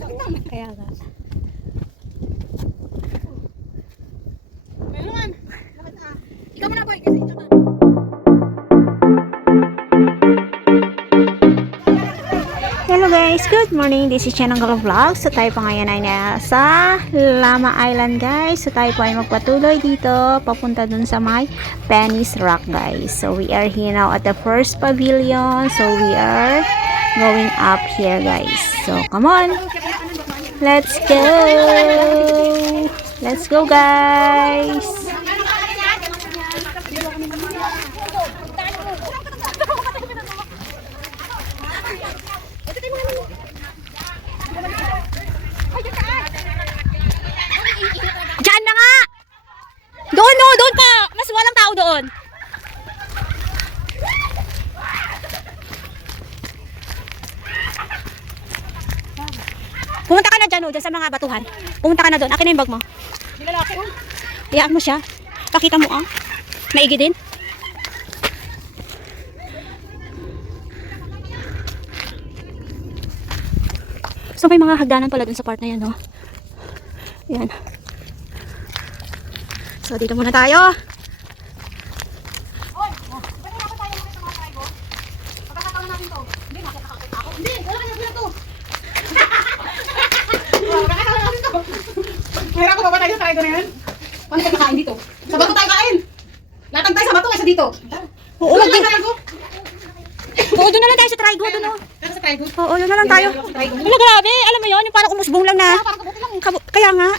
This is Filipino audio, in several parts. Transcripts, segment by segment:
Kaya nga. Ikaw muna boy, kasi ito na. Hello guys, good morning. This is Chanangalo Vlog. So tayo pa ngayon ay nasa Lama Island guys. So tayo po ay magpatuloy dito papunta dun sa may Penny's Rock guys. So we are here now at the first pavilion. So we are going up here guys. So come on. Let's go. Let's go guys. Diyan na nga! Doon no, doon pa! Mas walang tao doon. Pumunta ka na dyan, oh, dyan sa mga batuhan. Pumunta ka na doon. Akin na yung bag mo. Nilalaki oh. Iyaan mo siya. Pakita mo ah. Maigi din. So may mga hagdanan pala dun sa part na yan, no? Yan. So dito muna tayo. Oy, pwede na tayo makita mga trigo? Pagkakataon natin to. Hindi, makita ako. Hindi, wala ka na to. Pagkakataon natin to. Mahirap ko ba tayo sa trigo na yan? Paano tayo kakain dito? Sa bato tayo kain. Latag tayo sa bato kaysa dito. Oo, Doon lang trigo. Oo, doon na lang tayo sa trigo, doon, no? Kaya sa trigo. Oo, doon na lang tayo. Wala, grabe. Alam mo yun, yung parang umusbong lang na. Parang kabuti lang. Kaya nga.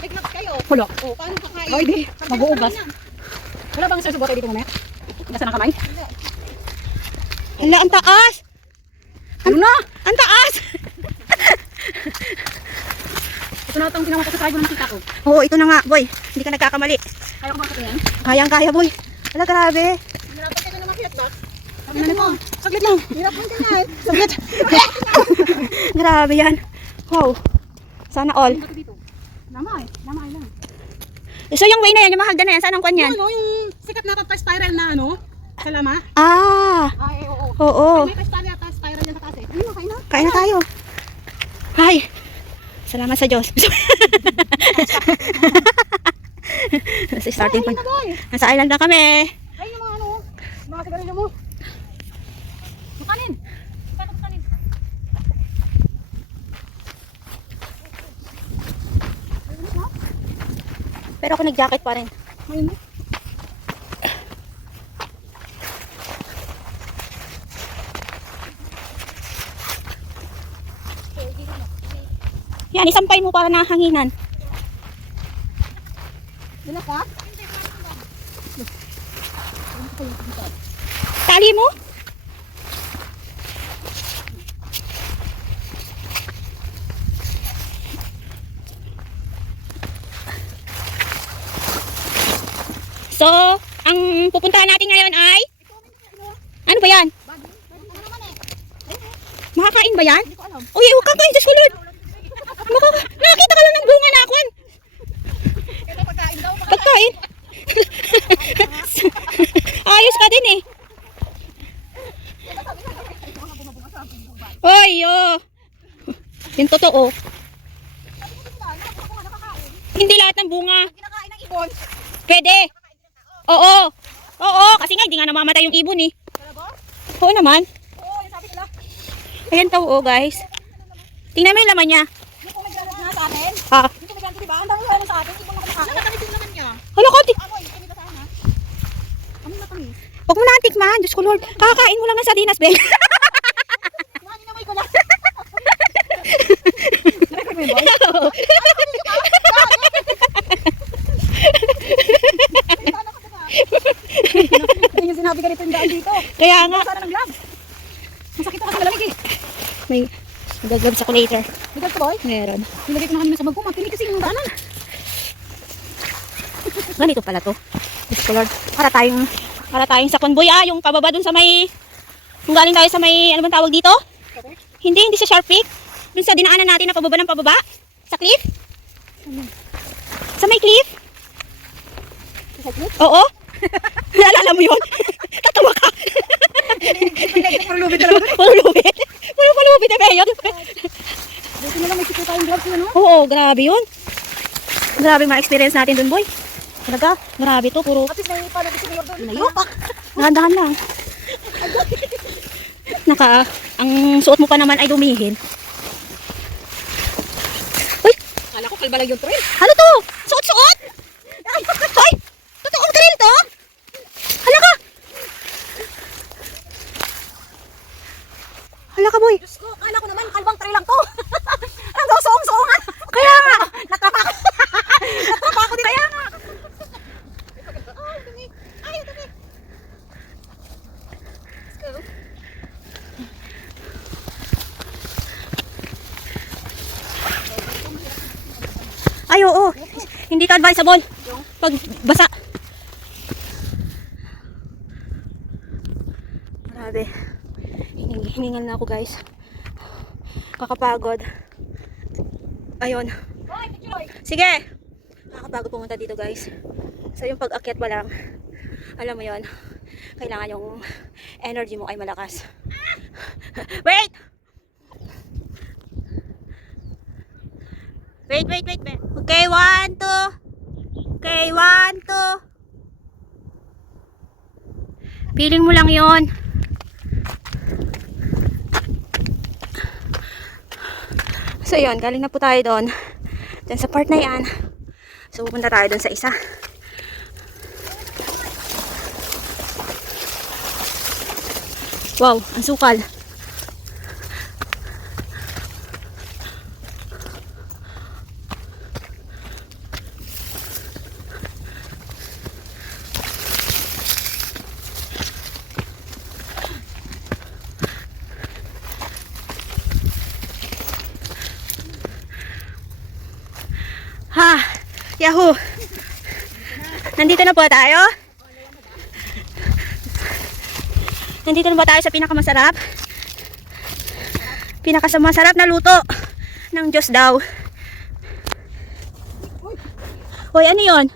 Tignan kayo. Wala. Oh, paano kakain? Ay, di. Mag-uugas. Wala bang sasubo tayo dito mamaya? Nasa ng kamay? Hala, ang taas. Ano na? Ang taas. Ito na itong ginawa ko sa trigo ng tita ko. Oo, ito na nga, boy. Hindi ka nagkakamali. Kaya ko ba ito yan? Kayang-kaya, boy. Hala, grabe. Hirapan ka na makiat ba? Ano mo? Saglit lang. Hirapan ka na eh. Saglit. Grabe yan. Wow. Sana all. Bato dito. Lamay lang. So yung way na yan, yung mahagdan na yan, saan ang kwan yan? Ano, yung sikat na spiral na ano, sa lama. Ah, Ay, oo. oo. May spiral yan sa taas eh. Ano, kain na? Kain na tayo. Hi. Salamat sa Diyos. Nasa starting point. Nasa island na kami. Ay, yung mga ano, mga sigarilyo mo. Yung kanin. Paano yung kanin? Pero ako nag-jacket pa rin. Ayun. Yan, isampay mo para nakahanginan. Dila ka? Tali mo? So, ang pupuntahan natin ngayon ay ano ba yan? Makakain ba yan? Uy, huwag kang kain sa sulod. Nakakita ka lang ng bunga na akon. Ito pagkain daw. Pagkain. Ayos ka din eh. Oy, oh. Yung totoo. Hindi lahat ng bunga. Kinakain ng ibon. Pwede. Oo. Oo, kasi nga hindi nga namamatay yung ibon eh. Talaga? Oo naman. Oo, yung sabi nila. Ayan to, oh guys. Tingnan mo yung laman niya. Yung kumigalat na sa atin. Ah. Yung kumigalat, diba? Ang dami wala sa atin. Ibon na kumakain. Nakakalitin naman niya. Hala ko, Amoy, kami ba sana? Ano na kami? huwag mo na antikman. Diyos ko Lord. Kakakain mo lang ng sardinas, Ben. Kumain na may ko lang. Nakakalitin mo yung boy? Hindi yung sinabi ganito yung daan dito. Kaya nga. Sana ng vlog. Masakit ako kasi malamig eh. May gagabs ako later. Bigat ka boy? Meron. Nilagay ko na kanina sa bag ko. Matinig kasi yung daanan. Ganito pala to. Diyos ko Lord. Para tayong sa convoy. Ah, yung pababa dun sa may... Kung galing tayo sa may... Ano bang tawag dito? Hindi sa Sharp Peak. Dun sa dinaanan natin na pababa ng pababa. Sa cliff. Sa may cliff. Oo. Naalala mo yun? Tatawa ka. Grabe yun. Grabe mga experience natin dun, boy. Talaga, grabe to. Puro At least may paano si Mayor doon. layupak. Dahan-dahan lang. Ang suot mo pa naman ay dumihin. Uy, Kala ko kalbalag yung trail. ano to? Suot-suot? Hoy, totoong trail to? Hala ka. Hala ka, boy. Diyos ko, kala ko naman kalbang trail lang to. Ang daw soong-soongan. Kaya nga. Natrapa ako. Natrapa ako din. Kaya nga. Ay, dumi. Ay, dumi. Let's go. Ay, oo. Hindi to advisable. Pag basa. Grabe. Hiningal na ako, guys. Kakapagod. Ayun. Hoy, Pichuloy. Sige. Kakapagod pumunta dito, guys. So, yung pag-akyat pa lang, alam mo yon, kailangan yung energy mo ay malakas. Wait! Wait. Okay, 1, 2. Okay, 1, 2. Feeling mo lang yon. So, yun. Galing na po tayo doon. Diyan sa part na yan. So, pupunta tayo doon sa isa. Wow, ang sukal. Ha, Yahoo! Nandito na po tayo. Nandito na ba tayo sa pinakamasarap na luto ng Diyos daw. Hoy, ano yun?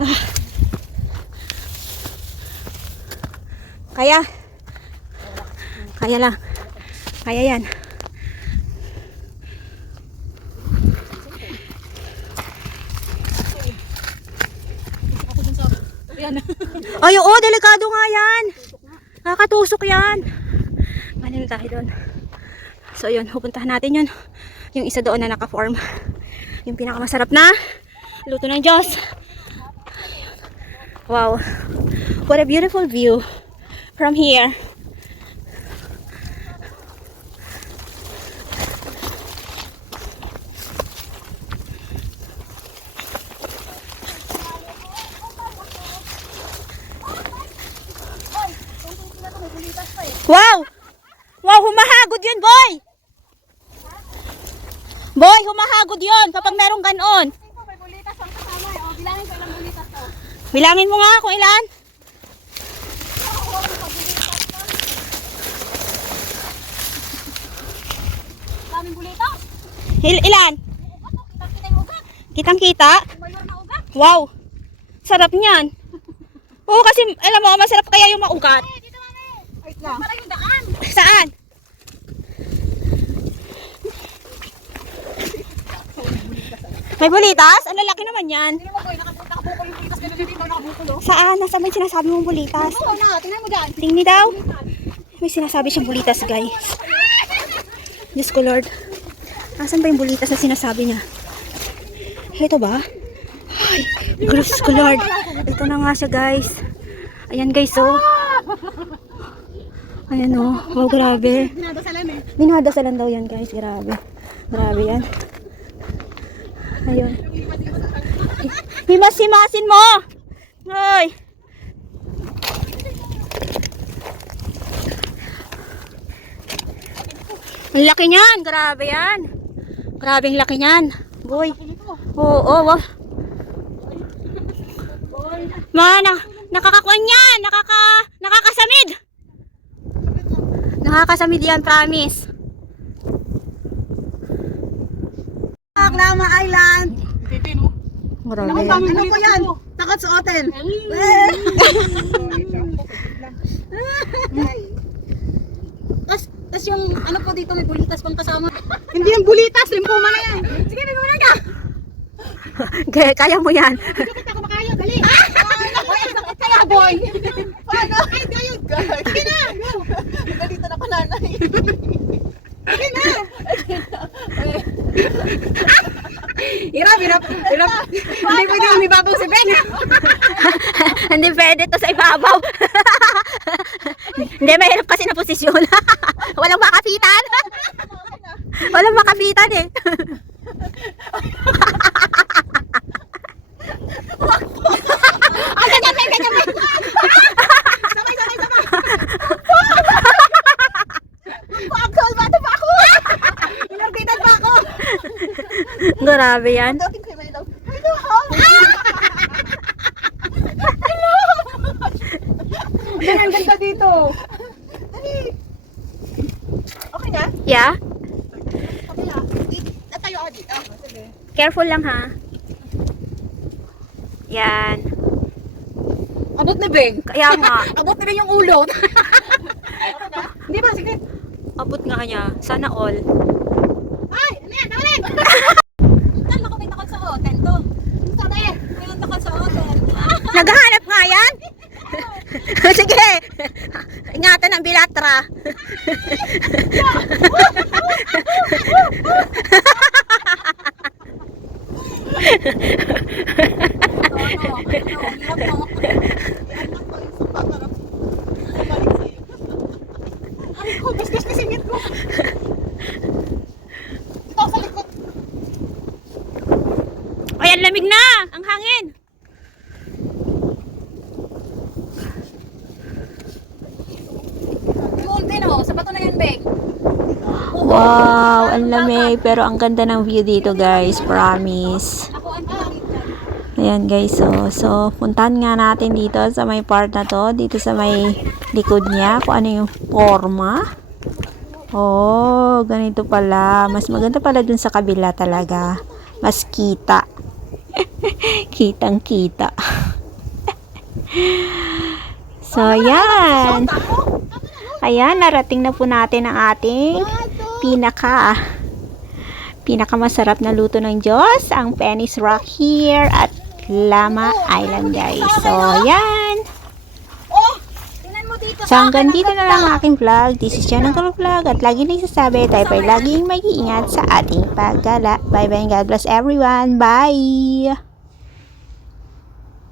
Ah. Kaya lang. Kaya yan. Ay, oo, delikado nga yan. Nakatusok yan. Manil tayo doon. So, yun, pupuntahan natin yun. Yung isa doon na naka-form. Yung pinakamasarap na luto ng Diyos. Wow. What a beautiful view from here. Wow! Wow, humahagod yun, boy! Boy, humahagod yun kapag merong ganon. Ito, may bulitas ang kasama. O, bilangin ko ilang bulitas to. Bilangin mo nga kung ilan. Daming bulitas. Ilan? Ugat, oh. Kita yung ugat. Kitang-kita? Yung mayor na ugat. Wow! Sarap niyan. Oo, kasi alam mo, masarap kaya yung maugat. Dito, mami. Wait lang. Para yung daan. Saan? May bulitas? Ang lalaki naman yan. Tingnan mo, boy. Nakabukol yung bulitas. Ganun dito, nakabukol, oh. Saan? Nasaan may sinasabi mong bulitas? Oo na, tingnan mo dyan. Tingni daw. May sinasabi siyang bulitas, guys. Diyos ko, Lord. Asan ba yung bulitas na sinasabi niya? Ito ba? Ay, Diyos ko, Lord. Ito na nga siya, guys. Ayan, guys, oh. Ayan, oh. Oh, grabe. Dinadasalan eh. Dinadasalan daw yan, guys. Grabe. Grabe yan. Ayun. Himas-himasin mo! Ay! Ang laki niyan! Grabe yan! Grabe ang laki niyan! Boy! Oo, wow! Nakakakuan yan! Nakakasamid! Nakakasamid yan, promise! Lama Island. Grabe. Ano po yan? Takot sa hotel. Tas bulitas yung ano po dito, may bulitas pang kasama. Hindi yung bulitas, lymphoma na yan. Sige, lymphoma na ka. Kaya mo yan. Hindi kita kumakaya, dali. Ay, sakit kaya, boy. Paano? Ay, tayo. Sige na. Nagalitan ako, nanay. Sige na. Hirap. Hindi pwede yung ibabaw si Ben. Hindi pwede to sa ibabaw. Hindi, mahirap kasi na posisyon. Walang makapitan. Walang makapitan eh. Ganyan. Sabay. Bato pa ako. Inarbitan pa ako. Grabe yan. Dating kayo may daw. Hello. Ang ganda dito. Dali. Okay na? Yeah? Okay na. Natayo ako dito. Sige. Careful lang ha. Yan. Abot na, Beng. Kaya nga. Abot na rin yung ulo. Hindi ba? Sige. Abot nga niya. Sana all. Ay! Ano yan? Tawalin! Saan ako may takot sa hotel to? Saan eh? May takot sa hotel. Naghahanap nga yan? Sige. Ingatan ang bilatra. Ay ko, gasgas na singit ko. Ito sa likod. Ayan, lamig na. Ang hangin. Yung din oh, sa bato na yan, Beng. Wow, ang lamig. Pero ang ganda ng view dito guys. Promise. Ako ang pangit dyan. Ayan guys, so puntahan nga natin dito sa may part na to, dito sa may likod niya, kung ano yung forma. Oh, ganito pala. Mas maganda pala dun sa kabila talaga. Mas kita. Kitang kita. So, yan. Ayan, narating na po natin ang ating pinakamasarap na luto ng Diyos, ang Penny's Rock here at Lama Island guys. So, yan. Oh! Tingnan mo dito So, hanggang dito na lang ang aking vlog. This is Jan ng Vlog at lagi nagsasabi, tayo pa'y laging mag-iingat sa ating paggala. Bye bye and God bless everyone. Bye!